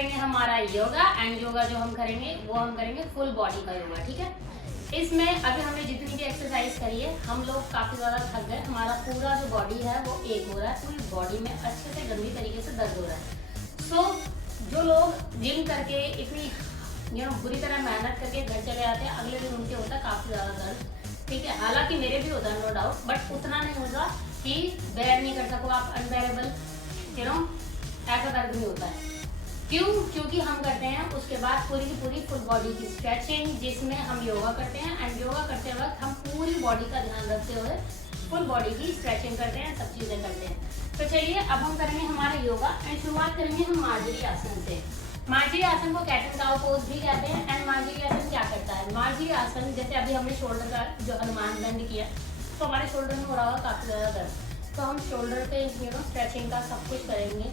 करेंगे हमारा yoga. And yoga जो हम करेंगे वो हम करेंगे फुल बॉडी का योगा, ठीक है। इसमें अभी हमने जितनी भी एक्सरसाइज करी है, हम लोग काफी ज्यादा थक गए, हमारा पूरा जो बॉडी है वो एक हो रहा है, पूरी बॉडी में अच्छे से गंदी तरीके से दर्द हो रहा है। सो जो लोग जिम करके इतनी बुरी तरह मेहनत करके घर चले आते हैं, अगले दिन उनके होता है काफी ज्यादा दर्द, ठीक है। हालांकि मेरे भी होता है नो डाउट, बट उतना नहीं होगा कि बेयर नहीं कर सको आप, अनबेरेबल ऐसा दर्द नहीं होता है। क्यों? क्योंकि हम करते हैं उसके बाद पूरी की पूरी फुल बॉडी की स्ट्रेचिंग, जिसमें हम योगा करते हैं। एंड योगा करते वक्त हम पूरी बॉडी का ध्यान रखते हुए फुल बॉडी की स्ट्रेचिंग करते हैं, सब चीजें करते हैं। तो चलिए अब हम करेंगे हमारा योगा। एंड शुरुआत करेंगे हम मार्जरी आसन से। मार्जरी आसन को कैट एंड काउ पोज भी कहते हैं। एंड मार्जरी आसन क्या करता है? मार्जरी आसन, जैसे अभी हमने शोल्डर का जो हनुमान दंड किया, तो हमारे शोल्डर में हो रहा होगा काफी ज्यादा दर्द, तो हम शोल्डर पे स्ट्रेचिंग का सब कुछ करेंगे।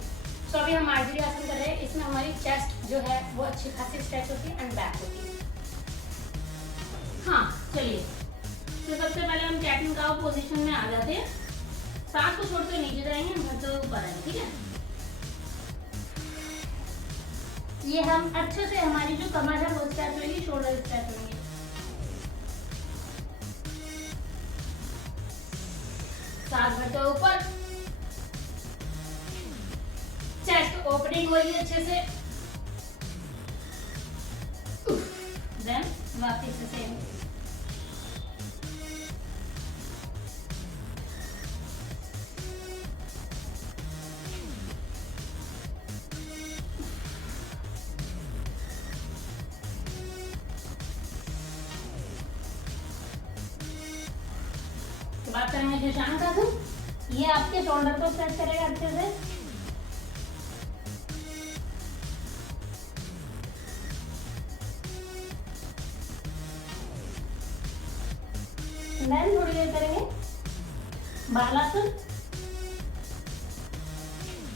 तो अभी हम मार्जरी आसन कर रहे हैं। इसमें हमारी चेस्ट जो है वो अच्छी खासी स्ट्रेच होती है एंड बैक होती है। हाँ चलिए, तो सबसे पहले हम कैट एंड काउ पोजीशन में आ जाते हैं। सांस को छोड़कर नीचे जाएंगे, भरते हुए ऊपर आएंगे, ठीक है। ये हम अच्छे से, हमारी जो कमर है वो स्ट्रेच होगी, शोल्डर स्ट्रेच होंगे। सांस भरते हुए ऊपर, चेस्ट ओपनिंग हो रही है अच्छे से, देन वापस से सेम। बात करेंगे शशांकासन। ये आपके शोल्डर को स्ट्रेच करेगा अच्छे से। देन थोड़ी देर करेंगे बालासन।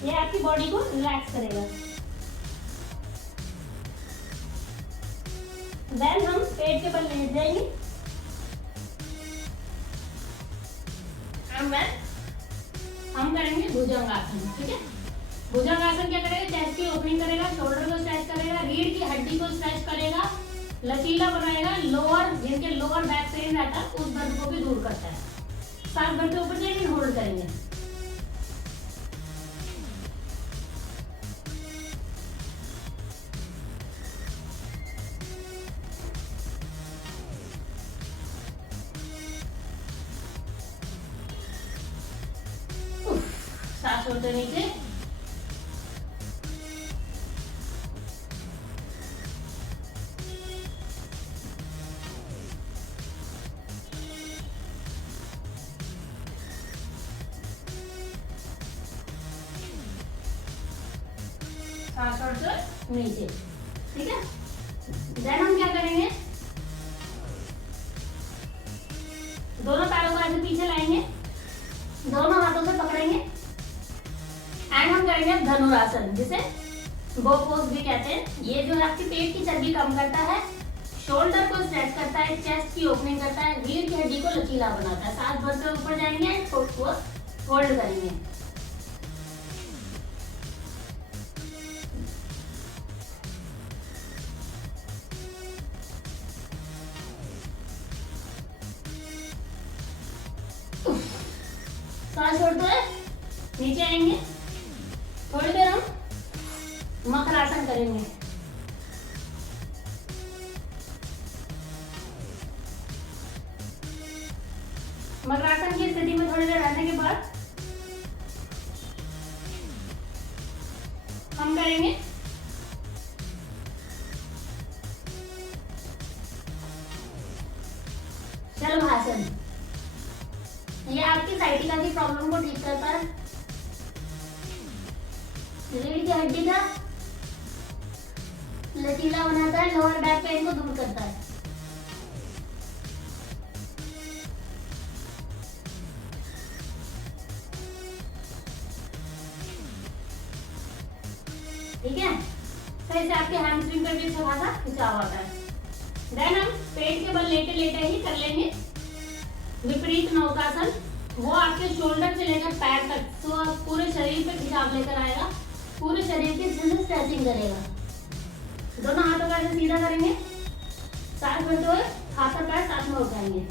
ये आपकी बॉडी को रिलैक्स करेगा। देन हम पेट के बल लेट जाएंगे। हम करेंगे भुजंगासन, ठीक है। भुजंगासन क्या करेगा? चेस्ट की ओपनिंग करेगा, शोल्डर को स्ट्रेच करेगा, रीढ़ की हड्डी को स्ट्रेच करेगा, लचीला बनाएगा, लोअर, जिनके लोअर बैक पेन रहता है उस दर्द को भी दूर करता है। सांस भरते ऊपर जाएंगे, होल्ड करेंगे। सांस छोड़ते नीचे, सांस छोड़कर नीचे, ठीक है। देन हम क्या करेंगे? दोनों पैरों को आगे पीछे लाएंगे, दोनों हाथों से पकड़ेंगे एंड हम करेंगे धनुरासन, जिसे गो पोज भी कहते हैं। ये जो है आपकी पेट की चर्बी कम करता है, शोल्डर को स्ट्रेच करता है, चेस्ट की ओपनिंग करता है, रीढ़ की हड्डी को लचीला बनाता है। सांस भरते ऊपर जाएंगे, फुट को होल्ड करेंगे। सांस छोड़ते हुए नीचे आएंगे, थोड़ी देर हम मकरासन करेंगे। मकरासन की स्थिति में थोड़ी देर रहने के बाद हम करेंगे शलभासन। ये आपकी साइटिका की प्रॉब्लम को ठीक करता है, रीढ़ की हड्डी का लचीला बनाता है, लोअर बैक पेन को दूर करता है। ठीक है, तो इससे आपके हैमस्ट्रिंग पर भी अच्छा खासा खिंचाव आता है। देन हम पेट के बल लेटे लेटे ही कर लेंगे विपरीत नौकासन। वो आपके शोल्डर से लेकर पैर तक, तो पूरे शरीर पे खिंचाव लेकर आएगा, पूरे शरीर की स्ट्रेचिंग करेगा। दोनों हाथों का ऐसे सीधा करेंगे, सांस भरते हुए हाथ और पैर साथ में उठाएंगे।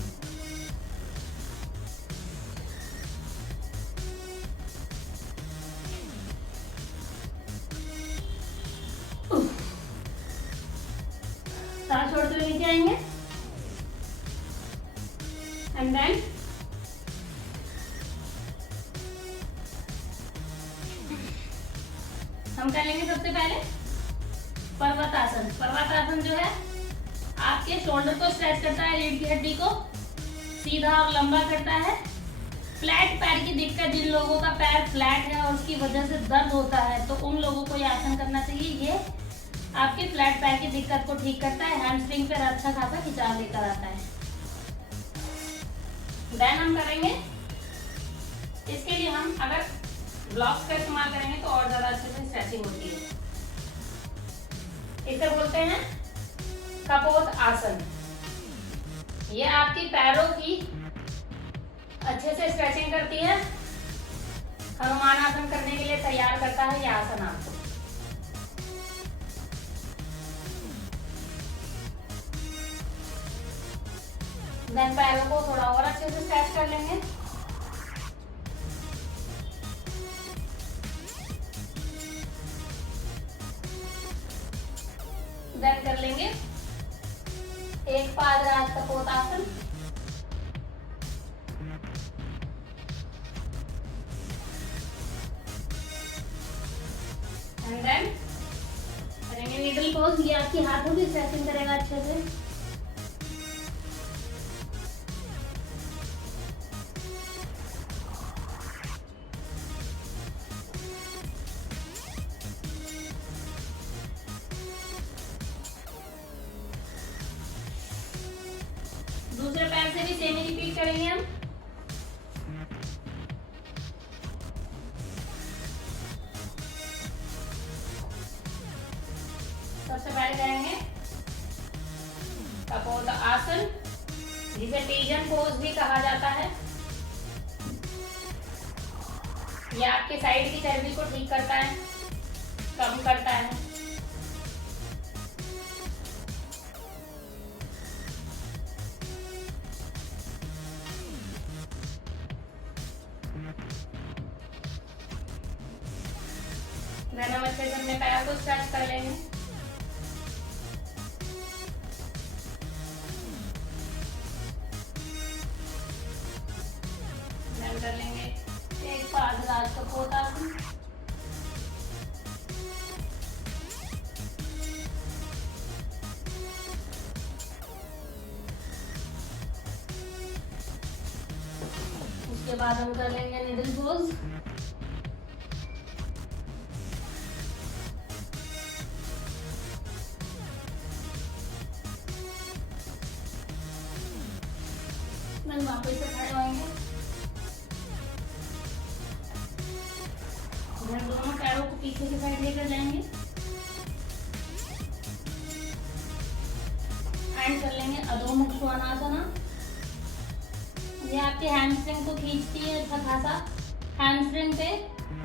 सांस छोड़ते हुए नीचे आएंगे एंड देन हम कर लेंगे सबसे पहले पर्वतासन। पर्वतासन जो है आपके शोल्डर को स्ट्रेच करता है, रीढ़ की हड्डी को सीधा और लंबा करता है। फ्लैट पैर की दिक्कत, जिन लोगों का पैर फ्लैट है और उसकी वजह से दर्द होता है, तो उन लोगों को ये आसन करना चाहिए। ये आपके फ्लैट पैर की दिक्कत को ठीक करता है, हैमस्ट्रिंग पर अच्छा खासा खिंचाव लेकर आता है। देन हम करेंगे, इसके लिए हम अगर ब्लॉक्स का इस्तेमाल करेंगे तो और ज्यादा अच्छे से स्ट्रेचिंग होती है। इसे बोलते हैं कपोत आसन। ये आपकी पैरों की अच्छे से स्ट्रेचिंग करती है, हनुमान आसन करने के लिए तैयार करता है ये आसन आपको। देन पैरों को थोड़ा और अच्छे से स्ट्रेच कर लेंगे। देन कर लेंगे एक पादराज कपोत आसन। एंड देन करेंगे नीडल पोज। ये आपकी हाथों की स्ट्रेचिंग करेगा अच्छे से। दूसरे पैर से भी सेम ही रिपीट करेंगे हम। सबसे पहले करेंगे कपोत आसन, जिसे पिजन पोज भी कहा जाता है। यह आपके साइड की चर्बी को ठीक करता है, कम करता है। देन हम अच्छे से अपने पैर को स्ट्रेच कर लेंगे। देन कर लेंगे एक पादराज कपोत आसन। उसके बाद हम कर लेंगे निडल पोज। वापस से खड़े होंगे, दोनों पैरों को पीछे की साइड लेकर जाएंगे एंड कर लेंगे अधोमुख श्वानासना। ये आपके हैमस्ट्रिंग को खींचती है अच्छा खासा, हैमस्ट्रिंग पे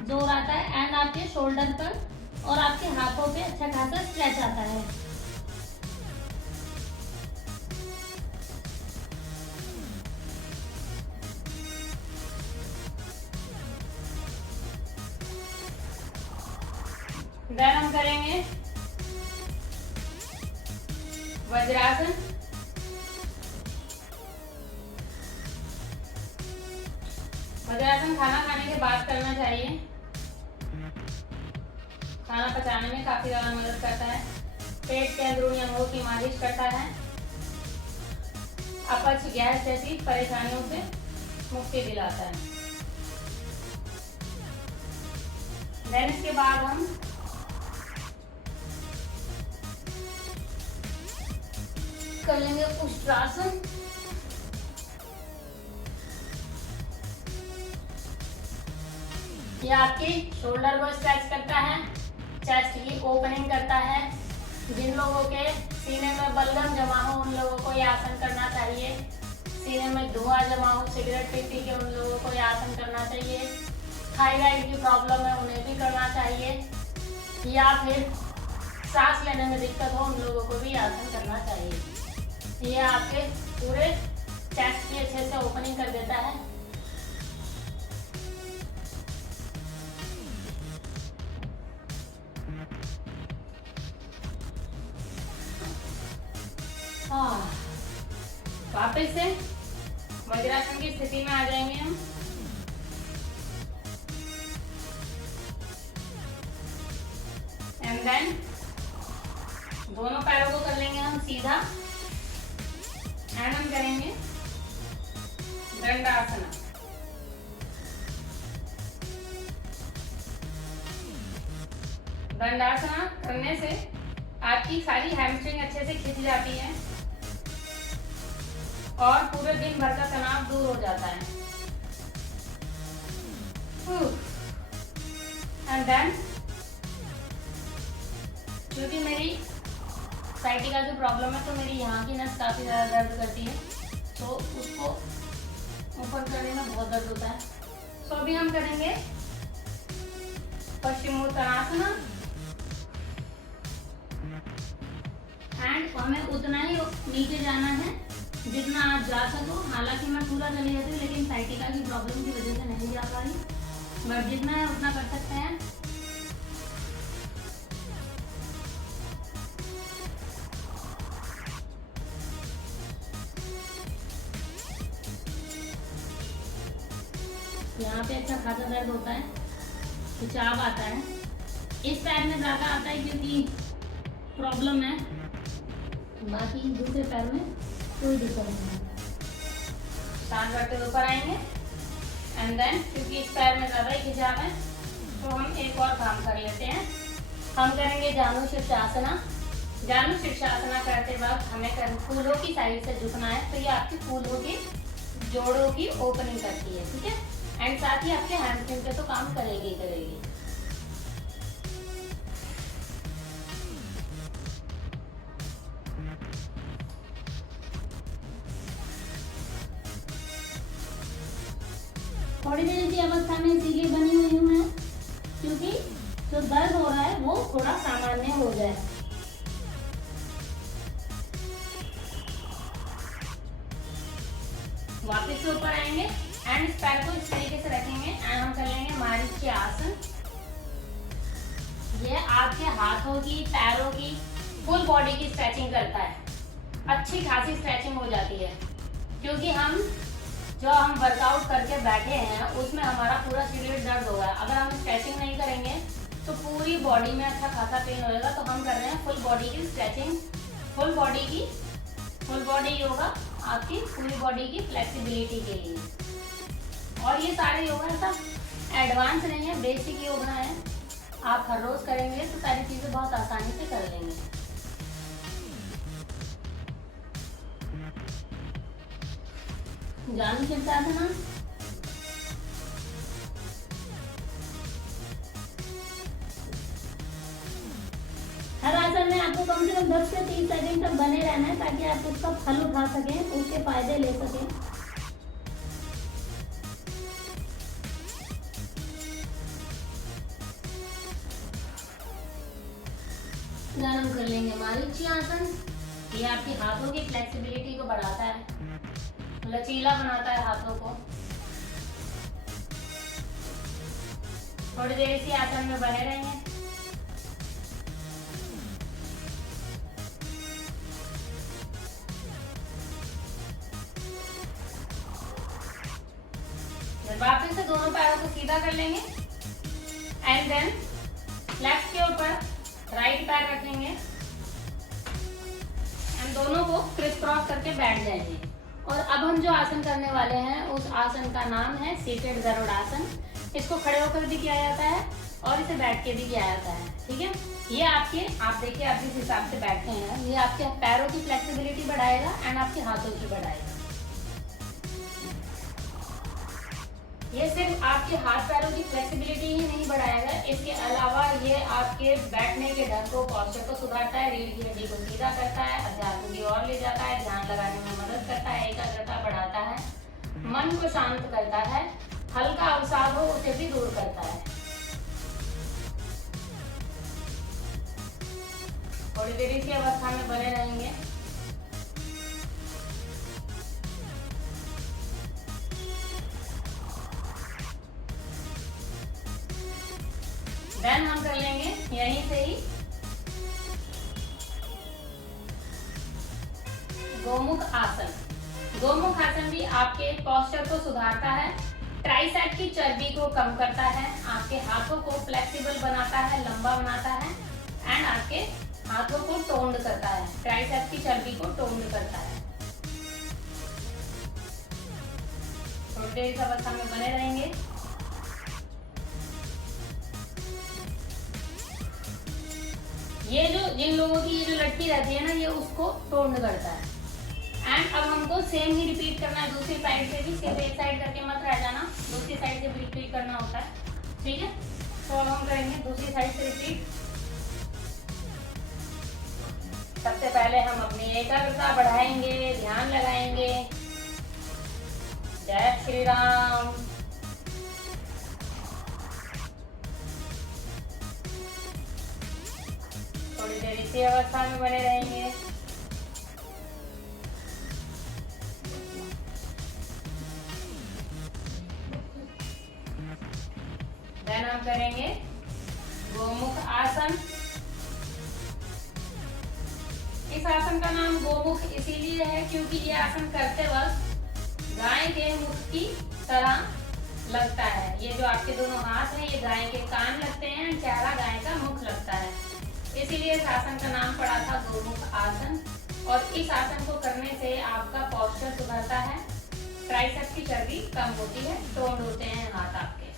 जोर आता है एंड आपके शोल्डर पर और आपके हाथों पे अच्छा खासा स्ट्रेच आता है। देन हम करेंगे वज्रासन। वज्रासन खाना खाने के बाद करना चाहिए, खाना पचाने में काफी ज्यादा मदद करता है, पेट के अंदरूनी अंगों की मालिश करता है, अपच गैस जैसी परेशानियों से मुक्ति दिलाता है। देन इसके बाद हम कर लेंगे उष्ट्रासन। ये आपकी शोल्डर को स्ट्रेच करता है, चेस्ट की ओपनिंग करता है। जिन लोगों के सीने में बलगम जमा हो उन लोगों को ये आसन करना चाहिए। सीने में धुआं जमा हो सिगरेट पी के उन लोगों को ये आसन करना चाहिए। थायराइड की प्रॉब्लम है उन्हें भी करना चाहिए, या फिर सांस लेने में दिक्कत हो उन लोगों को भी आसन करना चाहिए। ये आपके पूरे चेस्ट की अच्छे से ओपनिंग कर देता है। वापस से वज्रासन की स्थिति में आ जाएंगे हम। एंड देन दोनों पैरों को कर लेंगे हम सीधा एंड हम करेंगे दंडासना। दंडासना करने से आपकी सारी हैमस्ट्रिंग अच्छे से खिंच जाती है और पूरे दिन भर का तनाव दूर हो जाता है। एंड देन क्योंकि मेरी साइटिका की प्रॉब्लम है तो मेरी यहाँ की नस काफी ज्यादा दर्द करती है, तो उसको ऊपर करने में बहुत दर्द होता है। तो अभी हम करेंगे पश्चिमोत्तानासना एंड हमें उतना ही नीचे जाना है जितना आप जा सको। हालांकि मैं पूरा चली जाती हूँ लेकिन साइटिका की प्रॉब्लम की वजह से नहीं जा पा रही, बट जितना है उतना कर सकते हैं। यहाँ पे अच्छा खासा दर्द होता है, खिंचाव आता है। इस पैर में ज्यादा आता है क्योंकि प्रॉब्लम है, बाकी दूसरे पैर में कोई दिक्कत नहीं है। सांस भरते हुए ऊपर आएंगे एंड देन क्योंकि इस पैर में ज्यादा ही खिंचाव है तो हम एक और काम कर लेते हैं। हम करेंगे जानु शीर्षासना। जानु शीर्षासना करते वक्त हमें फूलों की साइड से झुकना है, तो ये आपकी फूलों की जोड़ों की ओपनिंग करती है, ठीक है। एंड साथ ही आपके हैमस्ट्रिंग पे तो काम करेगी ही करेगी। थोड़ी देर की अवस्था में इसीलिए बनी हुई हूँ मैं क्योंकि जो दर्द हो रहा है वो थोड़ा सामान्य हो जाए। वापस से ऊपर आएंगे एंड इस पैर को इस तरीके से रखेंगे एंड हम कर लेंगे मारीची आसन। ये आपके हाथों की, पैरों की, फुल बॉडी की स्ट्रेचिंग करता है। अच्छी खासी स्ट्रेचिंग हो जाती है क्योंकि हम वर्कआउट करके बैठे हैं उसमें हमारा पूरा शरीर दर्द होगा। अगर हम स्ट्रेचिंग नहीं करेंगे तो पूरी बॉडी में अच्छा खासा पेन होगा। तो हम कर रहे हैं फुल बॉडी की स्ट्रेचिंग, फुल बॉडी योगा आपकी पूरी बॉडी की फ्लेक्सिबिलिटी के लिए। और ये सारे योगा ऐसा एडवांस नहीं है, बेसिक योगा है। आप हर रोज करेंगे तो सारी चीजें बहुत आसानी से कर लेंगे। जानु शीर्षासना। हर आसन में आपको कम से कम 10 से 30 सेकंड तक बने रहना है ताकि आप उसका फल उठा सकें, उसके फायदे ले सकें। हम कर लेंगे मारीची आसन। ये आपके हाथों की फ्लेक्सिबिलिटी को बढ़ाता है, लचीला बनाता है हाथों को। थोड़ी देर इसी आसन में बने रहेंगे। वापस से दोनों पैरों को सीधा कर लेंगे एंड देन लेफ्ट के ऊपर राइट पैर रखेंगे एंड दोनों को क्रिस क्रॉस करके बैठ जाएंगे। और अब हम जो आसन करने वाले हैं उस आसन का नाम है सीटेड गरुड़ासन। इसको खड़े होकर भी किया जाता है और इसे बैठ के भी किया जाता है, ठीक है। ये आप देखिए आप जिस हिसाब से बैठे हैं ये आपके पैरों की फ्लेक्सिबिलिटी बढ़ाएगा एंड आपके हाथों की बढ़ाएगा। ये सिर्फ आपके हाथ पैरों की फ्लेक्सिबिलिटी ही नहीं बढ़ाएगा, इसके अलावा ये आपके बैठने के ढंग को, पॉस्चर को सुधारता है, रीढ़ की हड्डी को सीधा करता है, अध्यात्म की ओर ले जाता है, ध्यान लगाने में मदद करता है, एकाग्रता बढ़ाता है, मन को शांत करता है, हल्का अवसाद हो उसे भी दूर करता है। थोड़ी देर इसी अवस्था में बने रहेंगे। देन हम कर लेंगे यहीं से ही गोमुख आसन। गोमुख आसन भी आपके पोस्चर को सुधारता है, ट्राइसेप की चर्बी को कम करता है, आपके हाथों को फ्लेक्सिबल बनाता है, लंबा बनाता है एंड आपके हाथों को टोन्ड करता है, ट्राइसेप की चर्बी को टोन्ड करता है। थोड़ी देर इस अवस्था में बने रहेंगे। ये जो जिन लोगों की ये जो लटकी रहती है ना, ये उसको टोन्ड करता है। एंड अब हमको सेम ही रिपीट करना है दूसरी साइड से भी, सिर्फ एक साइड करके मत रह जाना, दूसरी साइड से भी रिपीट करना होता है, ठीक है। तो अब हम करेंगे दूसरी साइड से रिपीट। सबसे पहले हम अपनी एकाग्रता बढ़ाएंगे, ध्यान लगाएंगे। जय श्री राम। थोड़ी देर इसी अवस्था में बने रहेंगे। देन हम करेंगे गोमुख आसन। इस आसन का नाम गोमुख इसीलिए है क्योंकि ये आसन करते वक्त गाय के मुख की तरह लगता है। ये जो आपके दोनों हाथ हैं ये गाय के कान लगते हैं, चेहरा गाय का मुख लगता है, इसीलिए इस आसन का नाम पड़ा था गोमुख आसन। और इस आसन को करने से आपका पोस्चर सुधरता है, ट्राइसेप की चर्बी कम होती है, टोन्ड होते हैं हाथ आपके,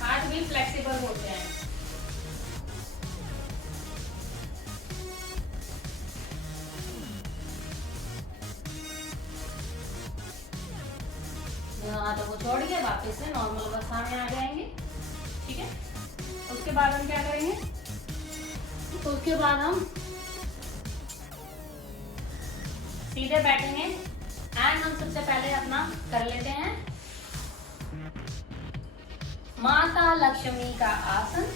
हाथ भी फ्लेक्सिबल होते हैं। हाथों को छोड़ के वापस से नॉर्मल अवस्था में आ जाएंगे, ठीक है। उसके बाद हम क्या करेंगे, तो उसके बाद हम सीधे बैठेंगे एंड हम सबसे पहले अपना कर लेते हैं माता लक्ष्मी का आसन,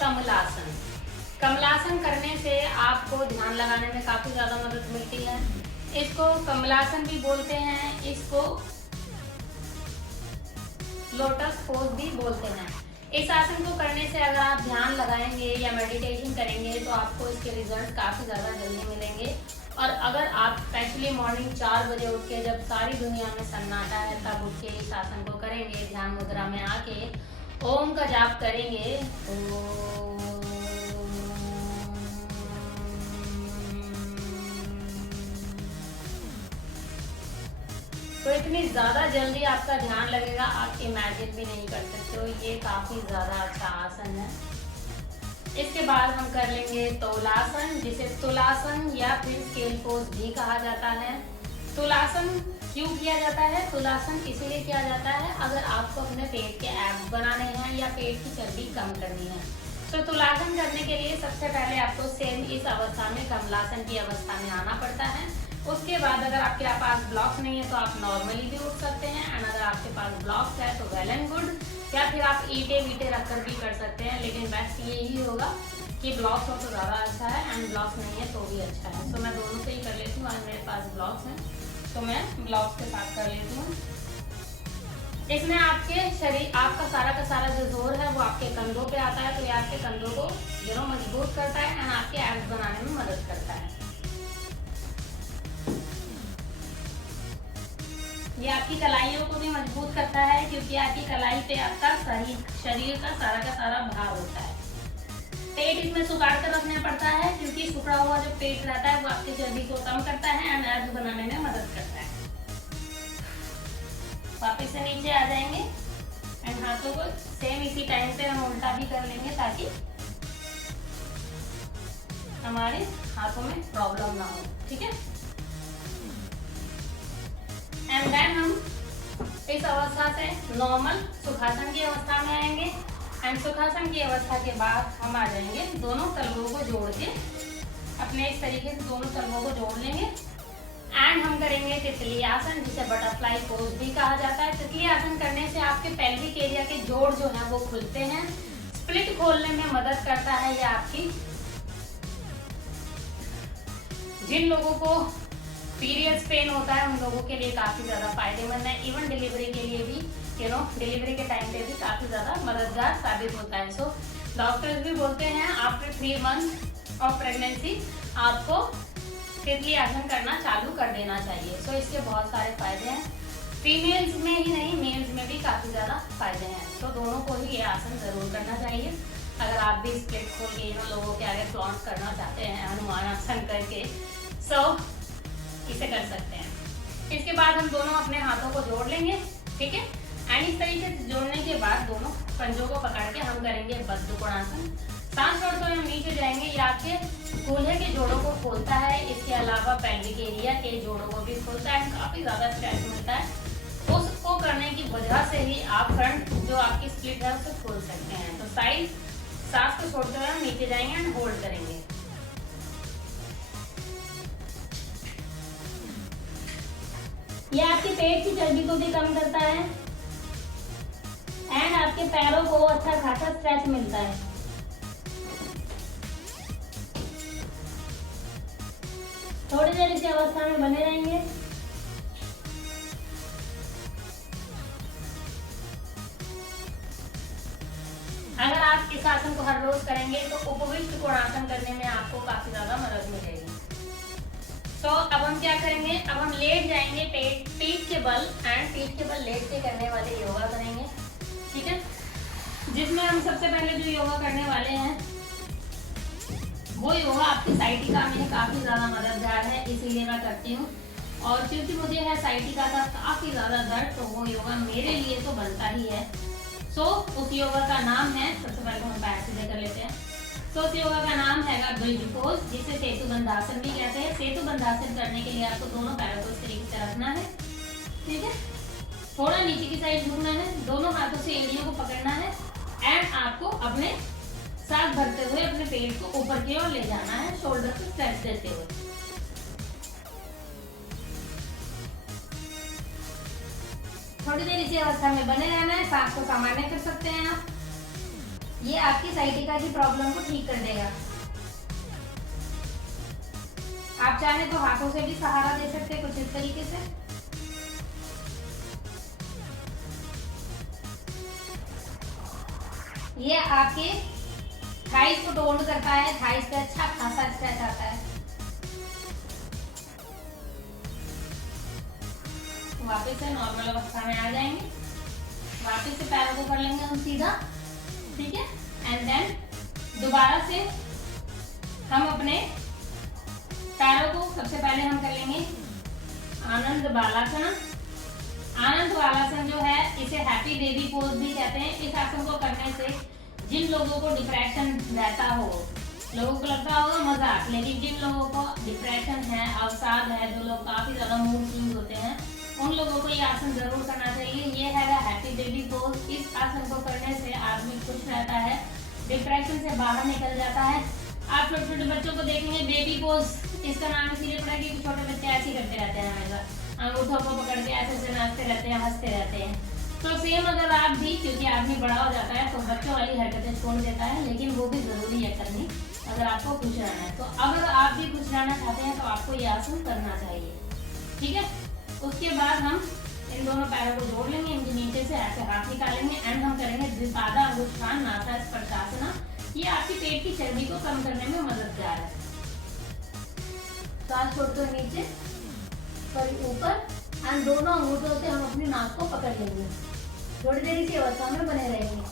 कमलासन। कमलासन करने से आपको ध्यान लगाने में काफी ज्यादा मदद मिलती है। इसको कमलासन भी बोलते हैं, इसको लोटस पोज भी बोलते हैं। इस आसन को करने से अगर आप ध्यान लगाएंगे या मेडिटेशन करेंगे तो आपको इसके रिजल्ट काफी ज्यादा जल्दी मिलेंगे। और अगर आप स्पेशली मॉर्निंग 4 बजे उठ के, जब सारी दुनिया में सन्नाटा है, तब उठ के इस आसन को करेंगे, ध्यान मुद्रा में आके ओम का जाप करेंगे, तो इतनी ज्यादा जल्दी आपका ध्यान लगेगा, आप इमेजिन भी नहीं कर सकते हो। ये काफी ज्यादा अच्छा आसन है। इसके बाद हम कर लेंगे तौलासन, जिसे तुलासन या फिर स्केल पोज भी कहा जाता है। तुलासन क्यों किया जाता है? तुलासन इसीलिए किया जाता है अगर आपको अपने पेट के एब्स बनाने हैं या पेट की चर्बी कम करनी है। तो तुलासन करने के लिए सबसे पहले आपको सेम इस अवस्था में, कमलासन की अवस्था में आना पड़ता है। उसके बाद अगर आपके पास ब्लॉक्स नहीं है तो आप नॉर्मली भी उठ सकते हैं, एंड अगर आपके पास ब्लॉक्स है तो वेल एंड गुड, या फिर आप ईंटे वीटे रखकर भी कर सकते हैं। लेकिन बेस्ट यही होगा कि ब्लॉक्स हो तो ज़्यादा अच्छा है, एंड ब्लॉक्स नहीं है तो भी अच्छा है। तो मैं दोनों से ही कर लेती हूँ। आज मेरे पास ब्लॉक्स हैं तो मैं ब्लॉक्स के साथ कर लेती हूँ। इसमें आपके शरीर, आपका सारा का सारा जो जोर है वो आपके कंधों पे आता है, तो ये आपके कंधों को मजबूत करता है एंड आपके एब्स बनाने में मदद करता है। ये आपकी कलाइयों को भी मजबूत करता है क्योंकि आपकी कलाई पे आपका शरीर का सारा भार होता है। पेट इसमें सुखाड़ कर रखना पड़ता है क्योंकि सुखड़ा हुआ जो पेट रहता है वो आपकी चर्बी को कम करता है एंड एब्स बनाने में मदद करता है। वापस से नीचे आ जाएंगे एंड हाथों को सेम इसी टाइम पे हम उल्टा भी कर लेंगे ताकि हमारे हाथों में प्रॉब्लम ना हो, ठीक है। एंड देन हम इस अवस्था से नॉर्मल सुखासन की अवस्था में आएंगे, एंड सुखासन की अवस्था के बाद हम आ जाएंगे दोनों तलवों को जोड़ के, अपने इस तरीके से दोनों तलवों को जोड़ लेंगे एंड हम करेंगे तितली आसन, जिसे बटरफ्लाई पोज भी कहा जाता है। तितली आसन करने से आपके पेल्विक एरिया के जोड़ जो है वो खुलते हैं, स्प्लिट खोलने में मदद करता है ये आपकी। जिन लोगों को पीरियड्स पेन होता है उन लोगों के लिए काफी ज्यादा फायदेमंद है। इवन डिलीवरी के लिए भी डिलीवरी के टाइम पे भी काफी ज्यादा मददगार साबित होता है। सो डॉक्टर्स भी बोलते हैं आफ्टर 3 मंथ ऑफ प्रेगनेंसी आपको तितली आसन करना चालू कर देना चाहिए। सो इसके बहुत सारे फायदे हैं, फीमेल्स में ही नहीं मेल्स में भी काफी ज्यादा फायदे हैं। तो दोनों को ही ये आसन जरूर करना चाहिए। अगर आप भी स्प्लिट खोल के लोगों के आगे फ्लॉन्ट करना चाहते हैं हनुमान आसन करके, सो इसे कर सकते हैं। इसके बाद हम दोनों अपने हाथों को जोड़ लेंगे, ठीक है। एंड इस तरीके से जोड़ने के बाद दोनों पंजों को पकड़ के हम करेंगे बद्ध कोणासन। सांस छोड़ते हुए हम नीचे जाएंगे। ये आपके कूल्हे के जोड़ों को खोलता है, इसके अलावा पेल्विक एरिया के जोड़ों को भी खोलता है, काफी ज्यादा स्ट्रेच मिलता है। उसको करने की वजह से ही आप फ्रंट जो आपकी स्प्लिट है उसे खोल सकते हैं। तो साइड सांस को छोड़ते हुए हम नीचे जाएंगे एंड होल्ड करेंगे। ये आपके पेट की चर्बी को भी कम करता है एंड आपके पैरों को अच्छा खासा स्ट्रेच मिलता है। थोड़ी देर इस अवस्था में बने रहेंगे। अगर आप इस आसन को हर रोज करेंगे तो उपविष्ट कोणासन करने में आपको काफी ज्यादा मदद मिलेगी। तो अब हम क्या करेंगे, अब हम लेट जाएंगे पीठ के बल एंड पीठ के बल लेट के करने वाले योगा करेंगे, ठीक है। जिसमें हम सबसे पहले जो योगा करने वाले हैं वो योगा आपकी साइटिका में काफी ज्यादा मददगार है, इसीलिए मैं करती हूँ। और क्योंकि मुझे है साइटिका का काफी ज्यादा दर्द, तो वो योगा मेरे लिए तो बनता ही है। सो उस योगा का नाम है, सबसे पहले हम पैर सीधे कर लेते हैं। तो उस योगा का नाम है ब्रिज पोज, जिसे सेतु बंधासन भी कहते हैं। सेतु बंधासन करने के लिए आपको दोनों पैरों को इस तरीके से रखना है, ठीक है। थोड़ा नीचे की साइड झुकना है, दोनों हाथों से एड़ियों को पकड़ना है एंड आपको अपने सांस भरते हुए अपने पेट को ऊपर की ओर ले जाना है, शोल्डर को स्ट्रेच देते हुए। थोड़ी देर इसी अवस्था में बने रहना है। सांस को सामान्य कर सकते हैं आप, ये आपकी साइटिका की प्रॉब्लम को ठीक कर देगा। आप चाहे तो हाथों से भी सहारा दे सकते हैं कुछ इस तरीके से। ये आपके थाइस को टोन करता है, थाइस पे अच्छा खासा स्ट्रेच आता है। वापस से नॉर्मल अवस्था में आ जाएंगे। वापस से पैरों को कर लेंगे हम सीधा, ठीक है। एंड देन दोबारा से हम अपने पैरों को सबसे पहले हम कर लेंगे आनंद बालासन। आनंद बालासन जो है इसे हैप्पी बेबी पोज भी कहते हैं। इस आसन को करने से जिन लोगों को डिप्रेशन रहता हो, लोगों को लगता होगा मजाक, लेकिन जिन लोगों को डिप्रेशन है, अवसाद है, जो लोग काफी ज्यादा मूड स्विंग होते हैं, उन लोगों को ये आसन जरूर करना चाहिए। ये है हैप्पी बेबी पोज। इस आसन को करने से आदमी खुश रहता है, डिप्रेशन से बाहर निकल जाता है। आप छोटे छोटे बच्चों को देखेंगे बेबी पोज, इसका नाम इसीलिए पड़ा क्योंकि छोटे बच्चे ऐसे ही करते रहते हैं, हमेशा अंगूठों को पकड़ के ऐसे नाचते रहते हैं, हंसते रहते हैं। तो सेम अगर आप भी, क्योंकि आदमी बड़ा हो जाता है तो बच्चों वाली हरकतें छोड़ देता है, लेकिन वो भी जरूरी है करनी अगर आपको खुश रहना है। तो अगर आप भी खुश रहना चाहते हैं तो आपको ये आसन करना चाहिए, ठीक है। उसके बाद हम इन दोनों पैरों को जोड़ लेंगे, इनके नीचे से ऐसे हाथ निकालेंगे एंड हम करेंगे द्विपादा अंगुष्ठान नासा स्पर्शासना। ये आपकी पेट की चर्बी को कम करने में मददगार है। सांस छोड़ते हुए नीचे पर ऊपर एंड दोनों अंगूठों से हम अपनी नाक को पकड़ लेंगे। थोड़ी देर इसी अवस्था में बने रहेंगे।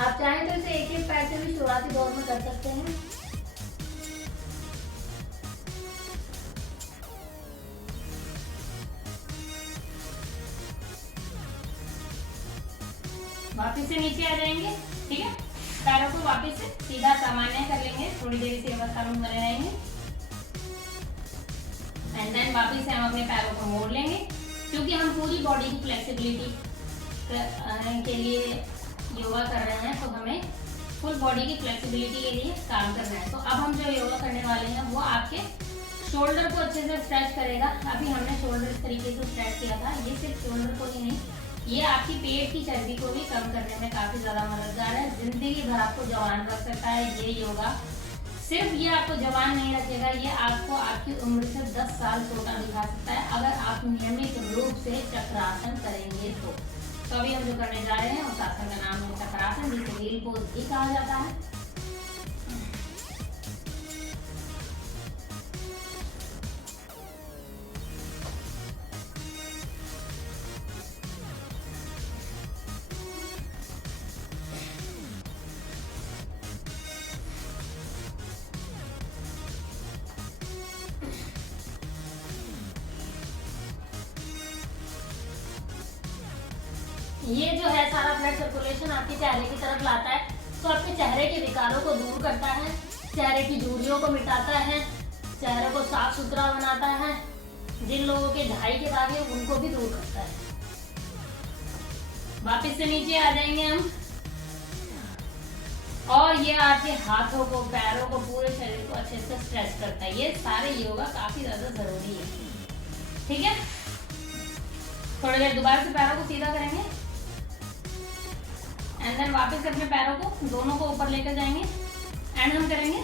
आप चाहें तो इसे एक एक पैर से भी शुरुआती दौर में कर सकते हैं। वापिस से नीचे आ जाएंगे, ठीक है। पैरों को वापिस से सीधा सामान्य कर लेंगे। थोड़ी देर इसी अवस्था में बने रहेंगे एंड देन वापिस से हम अपने पैरों को मोड़ लेंगे, क्योंकि हम पूरी बॉडी की फ्लेक्सिबिलिटी के लिए योगा कर रहे हैं, तो हमें फुल बॉडी की फ्लेक्सिबिलिटी के लिए काम करना है। तो अब हम जो योगा करने वाले हैं वो आपके शोल्डर को अच्छे से स्ट्रेच करेगा। अभी हमने शोल्डर इस तरीके से स्ट्रेच किया था, ये सिर्फ शोल्डर को ही नहीं, ये आपकी पेट की चर्बी को भी कम करने में काफी ज्यादा मददगार है। जिंदगी भर आपको जवान रख सकता है ये योगा। सिर्फ ये आपको जवान नहीं रखेगा, ये आपको आपकी उम्र से 10 साल छोटा दिखा सकता है अगर आप नियमित रूप से चक्रासन करेंगे तो अभी हम जो करने जा रहे हैं उस आसन का नाम है चक्रासन, जिसे व्हील पोज भी कहा जाता है। ये जो है सारा ब्लड सर्कुलेशन आपके चेहरे की तरफ लाता है, तो आपके चेहरे के विकारों को दूर करता है, चेहरे की झुर्रियों को मिटाता है, चेहरे को साफ सुथरा बनाता है, जिन लोगों के झाई के दाग है उनको भी दूर करता है। वापस से नीचे आ जाएंगे हम, और ये आपके हाथों को, पैरों को, पूरे शरीर को अच्छे से स्ट्रेच करता है। ये सारे योगा काफी ज्यादा जरूरी है, ठीक है। थोड़ी देर दोबारा से पैरों को सीधा करेंगे एंड देन वापस से अपने पैरों को दोनों को ऊपर लेकर जाएंगे एंड हम करेंगे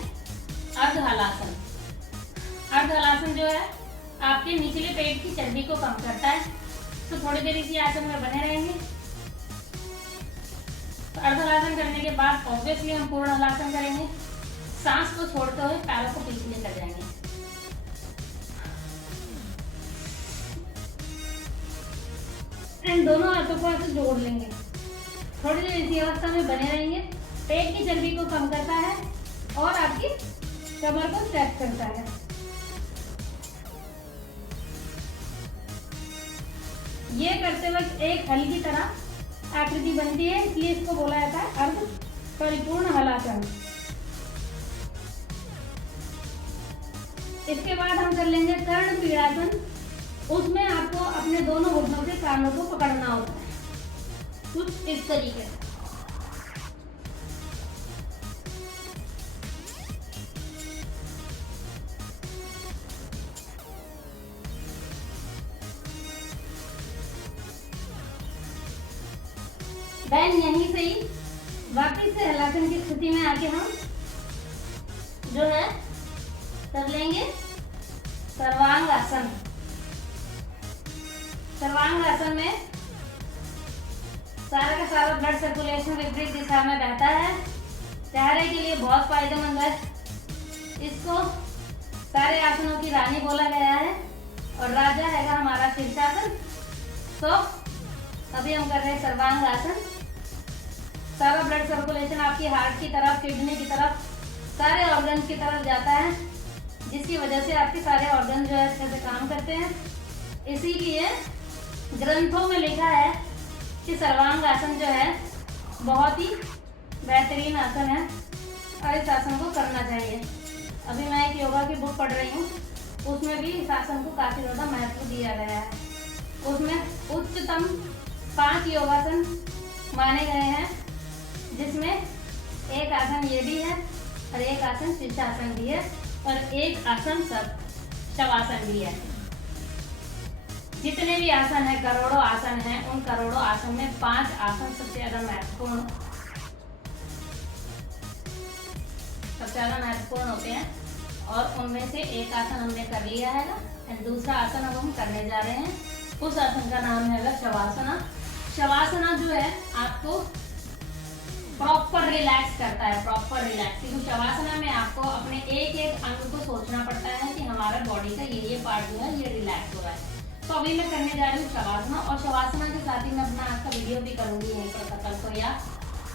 अर्ध हलासन। अर्ध हलासन जो है आपके निचले पेट की चर्बी को कम करता है, तो थोड़ी देर इसी आसन में बने रहेंगे। तो अर्ध हलासन करने के बाद ऑब्वियसली हम पूर्ण हलासन करेंगे। सांस को छोड़ते हुए पैरों को पीछे लेकर जाएंगे। एंड दोनों हाथों को ऐसे जोड़ लेंगे। थोड़ी देर इसी अवस्था में बने रहेंगे। पेट की चर्बी को कम करता है और आपकी कमर को स्ट्रेच करता है। ये करते वक्त एक हल की तरह आकृति बनती है, इसलिए इसको बोला जाता है अर्ध परिपूर्ण हलासन। इसके बाद हम कर लेंगे कर्ण पीड़ासन। उसमें आपको अपने दोनों घुटनों से कानों को पकड़ना होता है, कुछ इस तरीके से। देन यहीं से ही वापिस से हलासन की स्थिति में आके हम जो है कर लेंगे सर्वांग आसन। सर्वांग आसन में सारा का सारा ब्लड सर्कुलेशन विपरीत दिशा में बहता है, चेहरे के लिए बहुत फायदेमंद है। इसको सारे आसनों की रानी बोला गया है और राजा है हमारा शीर्षासन। तो अभी हम कर रहे हैं सर्वांग आसन। सारा ब्लड सर्कुलेशन आपकी हार्ट की तरफ, किडनी की तरफ, सारे ऑर्गन की तरफ जाता है, जिसकी वजह से आपके सारे ऑर्गन जो है अच्छे से काम करते हैं। इसीलिए ग्रंथों में लिखा है कि सर्वांग आसन जो है बहुत ही बेहतरीन आसन है और इस आसन को करना चाहिए। अभी मैं एक योगा की बुक पढ़ रही हूँ, उसमें भी इस आसन को काफ़ी ज़्यादा महत्व दिया गया है। उसमें उच्चतम 5 योगासन माने गए हैं, जिसमें एक आसन ये भी है और एक आसन शीर्षासन भी है और एक आसन शवासन भी है। जितने भी आसन है, करोड़ों आसन है, उन करोड़ों आसन में 5 आसन सबसे ज्यादा महत्वपूर्ण होते हैं और उनमें से एक आसन हमने कर लिया है एंड दूसरा आसन अब हम करने जा रहे हैं। उस आसन का नाम है शवासना। शवासना जो है आपको प्रॉपर रिलैक्स करता है, प्रॉपर रिलैक्स। क्योंकि शवासना में आपको अपने एक एक अंग को सोचना पड़ता है कि हमारा बॉडी का ये पार्ट जो है ये रिलैक्स हो रहा है। तो अभी मैं करने जा रही हूँ शवासना, और शवासना के साथ ही मैं अपना आज का वीडियो भी करूंगी यहीं पर कल को। या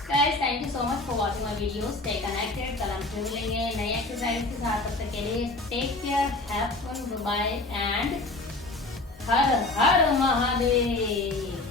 guys, thank you so much for watching my videos. Stay connected. कल हम फिर मिलेंगे नई एक्सरसाइज के साथ। तब तक के लिए take care, have fun, bye and Har Har Mahadev.